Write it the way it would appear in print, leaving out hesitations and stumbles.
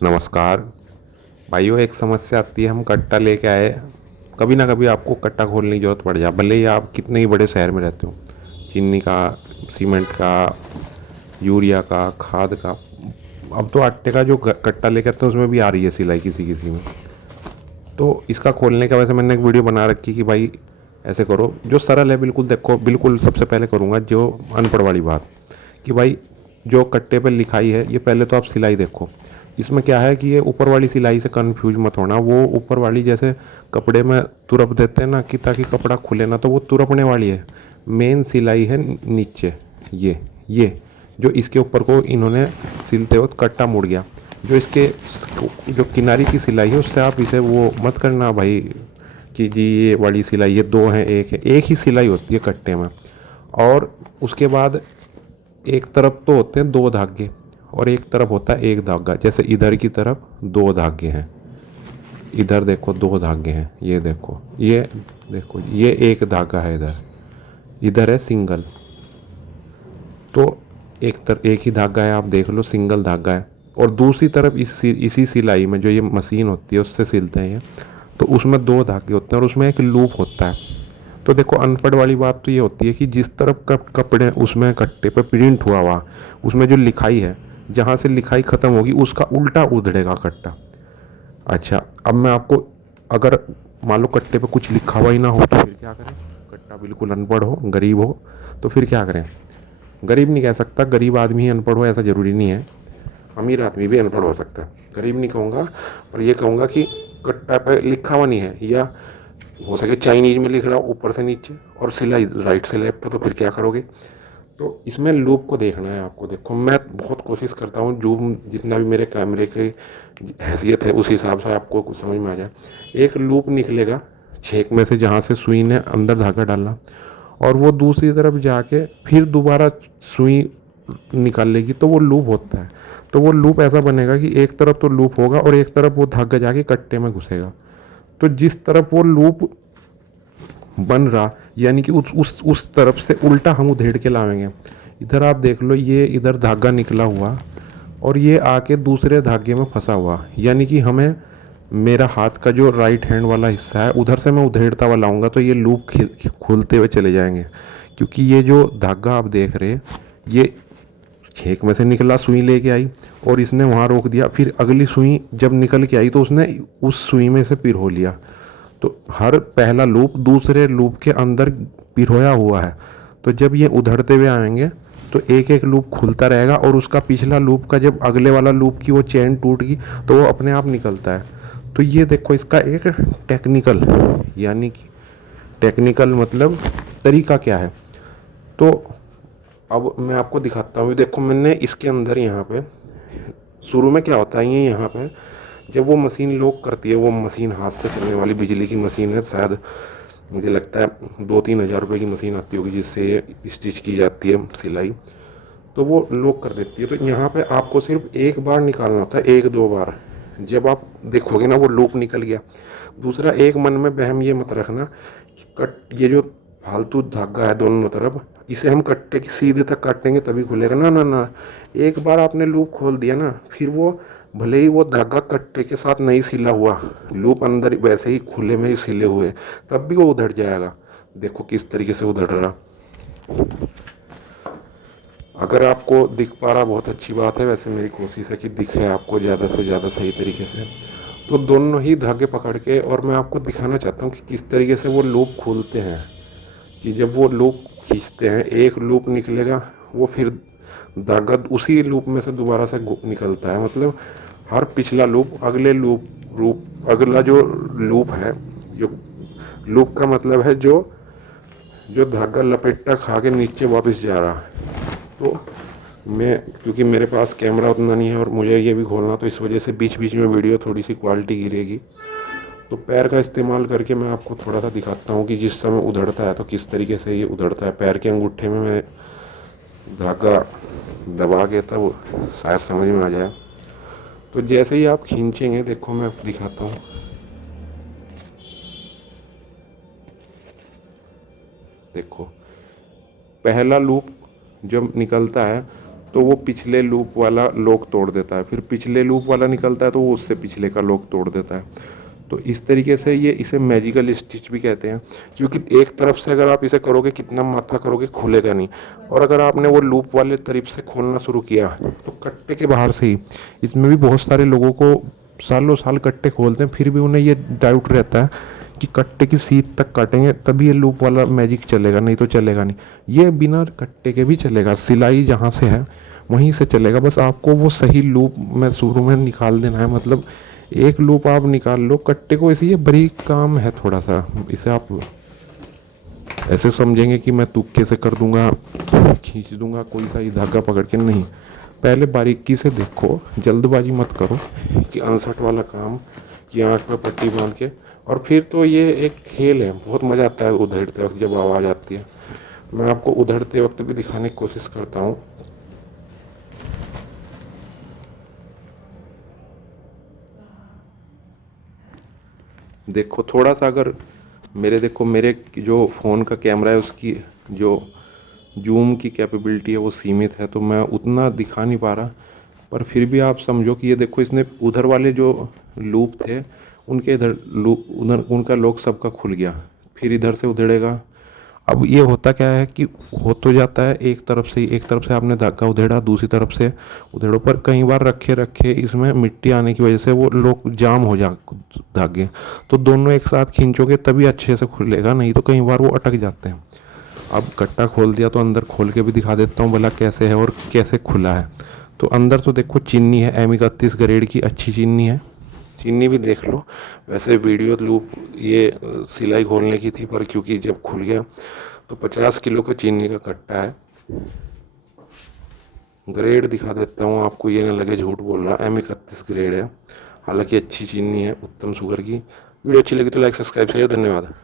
नमस्कार भाइयों। एक समस्या आती है, हम कट्टा लेके आए, कभी ना कभी आपको कट्टा खोलने की ज़रूरत पड़ जाए, भले ही आप कितने ही बड़े शहर में रहते हो। चीनी का, सीमेंट का, यूरिया का, खाद का। अब तो आटे का जो कट्टा लेके आते हैं उसमें भी आ रही है सिलाई किसी किसी में। तो इसका खोलने का वैसे मैंने एक वीडियो बना रखी कि भाई ऐसे करो जो सरल है। बिल्कुल देखो, बिल्कुल सबसे पहले करूँगा जो अनपढ़ वाली बात, कि भाई जो कट्टे पे लिखाई है ये पहले तो आप सिलाई देखो। इसमें क्या है कि ये ऊपर वाली सिलाई से कंफ्यूज मत होना। वो ऊपर वाली जैसे कपड़े में तुरप देते हैं ना कि ताकि कपड़ा खुले ना, तो वो तुरपने वाली है। मेन सिलाई है नीचे, ये जो इसके ऊपर को इन्होंने सिलते वक्त कट्टा मुड़ गया। जो इसके जो किनारी की सिलाई है उससे आप इसे वो मत करना भाई कि जी ये वाली सिलाई, ये दो हैं एक है, एक ही सिलाई होती है कट्टे में। और उसके बाद एक तरफ तो होते हैं दो धागे और एक तरफ होता है एक धागा। जैसे इधर की तरफ दो धागे हैं, इधर देखो दो धागे हैं, ये देखो, ये देखो, ये एक धागा है इधर, इधर है सिंगल। तो एक ही धागा है, आप देख लो सिंगल धागा है। और दूसरी तरफ इसी सिलाई में जो ये मशीन होती है उससे सिलते हैं ये, तो उसमें दो धागे होते हैं और उसमें एक लूप होता है। तो देखो अनपढ़ वाली बात तो ये होती है कि जिस तरफ का कपड़े उसमें कट्टे पे प्रिंट हुआ उसमें जो लिखाई है, जहाँ से लिखाई ख़त्म होगी उसका उल्टा उधड़ेगा कट्टा। अच्छा, अब मैं आपको, अगर मान लो कट्टे पे कुछ लिखा हुआ ही ना हो तो फिर क्या करें? कट्टा बिल्कुल अनपढ़ हो, गरीब हो, तो फिर क्या करें? गरीब नहीं कह सकता, गरीब आदमी ही अनपढ़ हो ऐसा ज़रूरी नहीं है, अमीर आदमी भी अनपढ़ हो सकता है। गरीब नहीं कहूँगा, पर ये कहूँगा कि कट्टा पे लिखा हुआ नहीं है, या हो सके चाइनीज में लिख रहा हो ऊपर से नीचे और सिलाई राइट से लेफ्ट पे, तो फिर क्या करोगे? तो इसमें लूप को देखना है आपको। देखो मैं बहुत कोशिश करता हूँ, जूम जितना भी मेरे कैमरे की हैसियत है उस हिसाब से आपको कुछ समझ में आ जाए। एक लूप निकलेगा छेक में से जहाँ से सुई ने अंदर धागा डाला, और वो दूसरी तरफ जाके फिर दोबारा सुई निकाल लेगी, तो वो लूप होता है। तो वो लूप ऐसा बनेगा कि एक तरफ तो लूप होगा और एक तरफ वो धागा जाके कट्टे में घुसेगा। तो जिस तरफ वो लूप बन रहा, यानी कि उस तरफ से उल्टा हम उधेड़ के लाएंगे। इधर आप देख लो, ये इधर धागा निकला हुआ और ये आके दूसरे धागे में फंसा हुआ, यानी कि हमें, मेरा हाथ का जो राइट हैंड वाला हिस्सा है उधर से मैं उधेड़ता हुआ लाऊंगा तो ये लूप खुलते हुए चले जाएंगे। क्योंकि ये जो धागा आप देख रहे, ये छेक में से निकला, सुई लेके आई और इसने वहाँ रोक दिया, फिर अगली सुई जब निकल के आई तो उसने उस सुई में से पिरो लिया। तो हर पहला लूप दूसरे लूप के अंदर पिरोया हुआ है। तो जब ये उधड़ते हुए आएंगे तो एक एक लूप खुलता रहेगा और उसका पिछला लूप का जब अगले वाला लूप की वो चेन टूट गई तो वो अपने आप निकलता है। तो ये देखो इसका एक टेक्निकल, यानी कि टेक्निकल मतलब तरीका क्या है। तो अब मैं आपको दिखाता हूँ। देखो मैंने इसके अंदर यहाँ पे शुरू में क्या होता है, ये यहाँ पे जब वो मशीन लॉक करती है, वो मशीन हाथ से चलने वाली बिजली की मशीन है, शायद मुझे लगता है 2-3 हज़ार रुपये की मशीन आती होगी जिससे ये स्टिच की जाती है सिलाई। तो वो लॉक कर देती है। तो यहाँ पे आपको सिर्फ एक बार निकालना होता है, 1-2 बार। जब आप देखोगे ना वो लूप निकल गया। दूसरा, एक मन में वहम ये मत रखना कि कट, ये जो फालतू धागा है दोनों तरफ, इसे हम कट्टे की सीधे तक काटेंगे तभी खुलेगा, ना ना ना। एक बार आपने लूप खोल दिया ना, फिर वो भले ही वो धागा कट्टे के साथ नहीं सिला हुआ, लूप अंदर वैसे ही खुले में ही सिले हुए, तब भी वो उधड़ जाएगा। देखो किस तरीके से उधड़ रहा। अगर आपको दिख पा रहा बहुत अच्छी बात है, वैसे मेरी कोशिश है कि दिखे आपको ज़्यादा से ज़्यादा सही तरीके से। तो दोनों ही धागे पकड़ के, और मैं आपको दिखाना चाहता हूँ कि किस तरीके से वो लूप खोलते हैं। कि जब वो लूप खींचते हैं, एक लूप निकलेगा, वो फिर धागा उसी लूप में से दोबारा से निकलता है। मतलब हर पिछला लूप अगले लूप अगला जो लूप है, जो लूप का मतलब है जो जो धागा लपेटा खा के नीचे वापस जा रहा है। तो मैं, क्योंकि मेरे पास कैमरा उतना नहीं है और मुझे ये भी खोलना, तो इस वजह से बीच बीच में वीडियो थोड़ी सी क्वालिटी गिरेगी। तो पैर का इस्तेमाल करके मैं आपको थोड़ा सा दिखाता हूँ कि जिस समय उधड़ता है तो किस तरीके से ये उधड़ता है। पैर के अंगूठे में मैं धागा दबा के, तब शायद समझ में आ जाए। तो जैसे ही आप खींचेंगे, देखो मैं दिखाता हूँ। देखो पहला लूप जब निकलता है तो वो पिछले लूप वाला लॉक तोड़ देता है, फिर पिछले लूप वाला निकलता है तो वो उससे पिछले का लॉक तोड़ देता है। तो इस तरीके से ये इसे मैजिकल स्टिच भी कहते हैं, क्योंकि एक तरफ से अगर आप इसे करोगे कितना माथा करोगे खुलेगा नहीं, और अगर आपने वो लूप वाले तरफ से खोलना शुरू किया तो कट्टे के बाहर से ही, इसमें भी बहुत सारे लोगों को सालों साल कट्टे खोलते हैं फिर भी उन्हें ये डाउट रहता है कि कट्टे की सीध तक काटेंगे तभी ये लूप वाला मैजिक चलेगा, नहीं तो चलेगा नहीं। ये बिना कट्टे के भी चलेगा, सिलाई जहाँ से है वहीं से चलेगा, बस आपको वो सही लूप में शुरू में निकाल देना है। मतलब एक लूप आप निकाल लो कट्टे को, इसे ये बारीक काम है थोड़ा सा, इसे आप ऐसे समझेंगे कि मैं तुक्के से कर दूंगा, खींच दूंगा कोई सा ही धागा पकड़ के, नहीं। पहले बारीकी से देखो, जल्दबाजी मत करो कि अनसठ वाला काम कि आँख में पट्टी बांध के, और फिर तो ये एक खेल है, बहुत मज़ा आता है उधेड़ते वक्त जब आवाज़ आती है। मैं आपको उधेड़ते वक्त भी दिखाने की कोशिश करता हूँ। देखो थोड़ा सा, अगर मेरे जो फ़ोन का कैमरा है उसकी जो जूम की कैपेबिलिटी है वो सीमित है, तो मैं उतना दिखा नहीं पा रहा, पर फिर भी आप समझो कि ये देखो इसने उधर वाले जो लूप थे उनके इधर लूप, उधर उनका लॉक सबका खुल गया, फिर इधर से उधेड़ेगा। अब ये होता क्या है कि हो तो जाता है एक तरफ से ही, एक तरफ से आपने धागा उधेड़ा दूसरी तरफ से उधेड़ो, पर कई बार रखे रखे इसमें मिट्टी आने की वजह से वो लोग जाम हो जा धागे, तो दोनों एक साथ खींचोगे तभी अच्छे से खुलेगा, नहीं तो कई बार वो अटक जाते हैं। अब कट्टा खोल दिया तो अंदर खोल के भी दिखा देता हूँ भला कैसे है और कैसे खुला है। तो अंदर तो देखो चीनी है, M31 ग्रेड की अच्छी चीनी है, चीनी भी देख लो। वैसे वीडियो लूप ये सिलाई खोलने की थी, पर क्योंकि जब खुल गया तो 50 किलो का चीनी का कट्टा है। ग्रेड दिखा देता हूँ आपको, ये ना लगे झूठ बोल रहा, M31 ग्रेड है, हालांकि अच्छी चीनी है उत्तम शुगर की। वीडियो अच्छी लगी तो लाइक सब्सक्राइब शेयर, धन्यवाद।